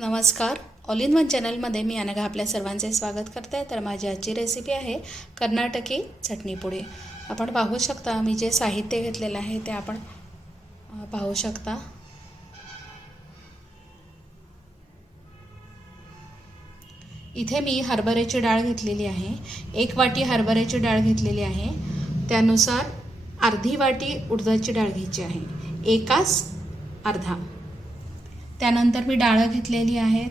नमस्कार. All in one चॅनलमध्ये मी अनघा आपल्या सर्वांचे स्वागत करते. तर माझी आजची रेसिपी आहे कर्नाटकी चटणीपोळी. आपण पाहू शकता मी जे साहित्य घेतलेलं आहे ते आपण पाहू शकता. इथे मी हरभऱ्याची डाळ घेतलेली आहे. 1 वाटी हरभऱ्याची डाळ घेतलेली आहे. त्यानुसार अर्धी वाटी उडदाची डाळ घ्यायची आहे, एकाच अर्धा. त्यानंतर मी डाळं घेतलेली आहेत,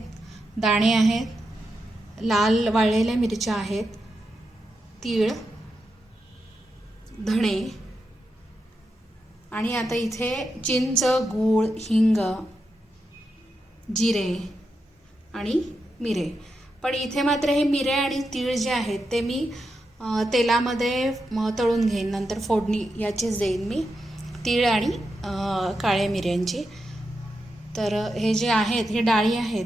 दाणे आहेत, लाल वाळलेल्या मिरच्या आहेत, तीळ, धणे आणि आता इथे चिंच, गूळ, हिंग, जिरे आणि मिरे. पण इथे मात्र हे मिरे आणि तीळ जे आहेत ते मी तेलामध्ये तळून घेईन, नंतर फोडणी याचीच देईन मी, तीळ आणि काळ्या मिऱ्यांची. तर हे जे आहेत, हे डाळी आहेत,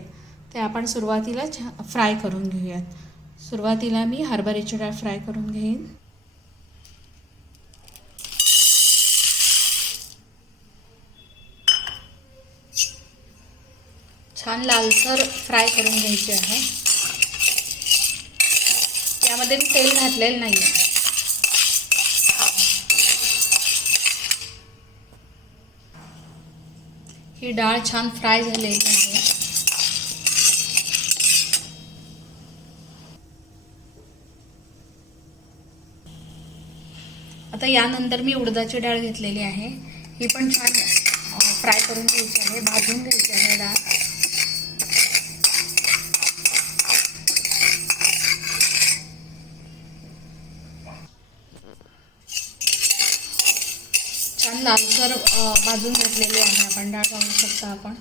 ते आपण सुरुवातीला फ्राय करून घेऊयात. सुरुवातीला मी हरभऱ्याची डाळ फ्राय करून घेईन. छान लालसर फ्राय करून घ्यायची आहे. त्यामध्ये मी तेल घातलेलं नाही आहे. ही डाळ छान फ्राय झालेली आहे. आता यानंतर मी उडदाची डाळ घेतलेली आहे. ही पण छान फ्राय करून घ्यायची आहे, भाजून घ्यायची आहे डाळ. छान लालसर भाजून घेतलेली आहे आपण डाळ. पाहू शकता आपण.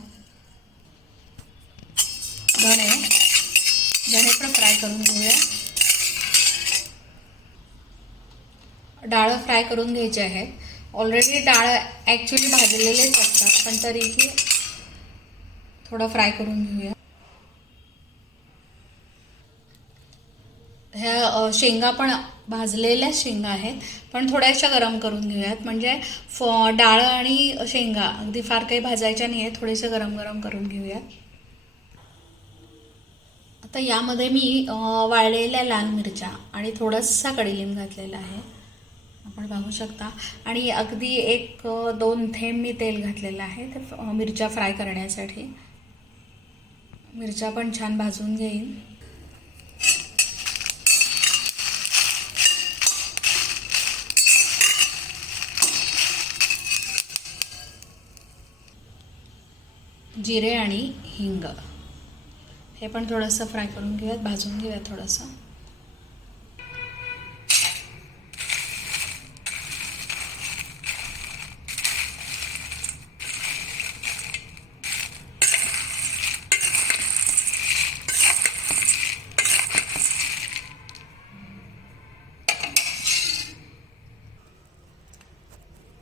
धणे पण फ्राय करून घेऊया. डाळ फ्राय करून घ्यायची आहे. ऑलरेडी डाळ ॲक्च्युली भाजलेलेच असतात, पण तरीही थोडं फ्राय करून घेऊया. ह्या शेंगा पण भाजलेल्या शेंगा आहेत, पण थोड्याशा गरम करून घेऊयात. म्हणजे डाळ आणि शेंगा अगदी फार काही भाजायच्या नाही आहे, थोडेसे गरम करून घेऊयात. आता यामध्ये मी वाळलेल्या लाल मिरच्या आणि थोडासा कढीलिंब घातलेला आहे, आपण पाहू शकता. आणि अगदी 1-2 थेंब मी तेल घातलेलं आहे ते मिरच्या फ्राय करण्यासाठी. मिरच्या पण छान भाजून घेईन. जिरे आणि हिंग हे पण थोडंसं फ्राय करून घेऊयात, भाजून घेऊयात थोडंसं.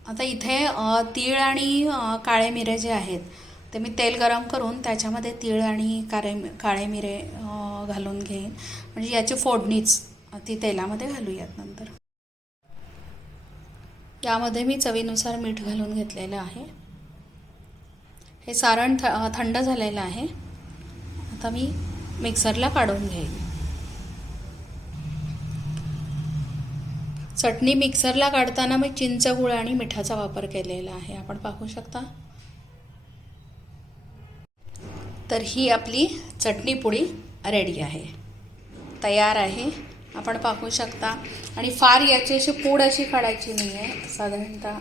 आता इथे तीळ आणि काळे मिरे जे आहेत ते मी तेल गरम करून त्याच्यामध्ये तीळ आणि काळे मिरे घालून घेईन. म्हणजे याची फोडणीच ती तेलामध्ये घालूयात नंतर. यामध्ये मी चवीनुसार मीठ घालून घेतलेलं आहे. हे सारण थंड झालेलं आहे. आता मी मिक्सरला काढून घेईन. चटणी मिक्सरला काढताना मी चिंच, गुळ आणि मिठाचा वापर केलेला आहे, आपण पाहू शकता. तर ही आपली चटणीपोळी रेडी आहे, तयार आहे, आपण पाहू शकता. आणि फार याची अशी पूड अशी काढायची नाही आहे, साधारणतः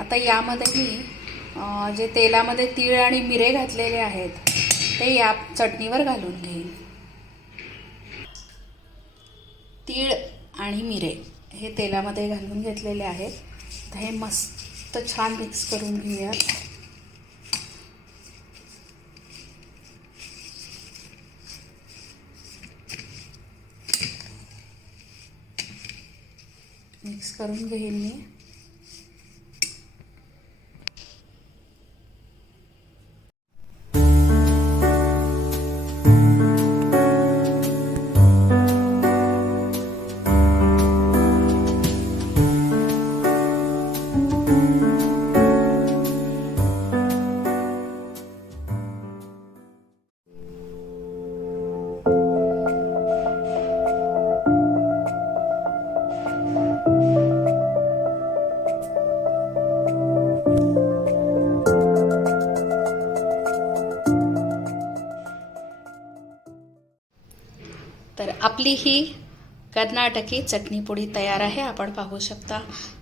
आता यामध्ये मी जे तेलामध्ये तीळ आणि मिरे घातलेले आहेत ते या चटणीवर घालून घेईन. तीळ आणि मिरे हे तेलामध्ये घालून घेतलेले आहेत. तर हे मस्त छान मिक्स करून घेऊयात. मिक्स करून घेईन मी. तर आपली ही कर्नाटकी चटणीपोळी तयार आहे. आपण पाहू शकता.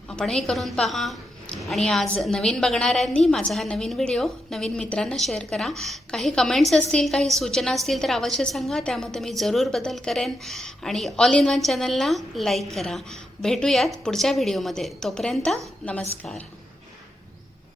आपणही करून पहा. आणि आज नवीन बघणाऱ्यांनी माझा हा नवीन व्हिडिओ नवीन मित्रांना शेअर करा. काही कमेंट्स असतील, काही सूचना असतील तर अवश्य सांगा. त्यामध्ये मी जरूर बदल करेन. आणि ऑल इन वन चॅनलला लाईक करा. भेटूयात पुढच्या व्हिडिओमध्ये. तोपर्यंत नमस्कार.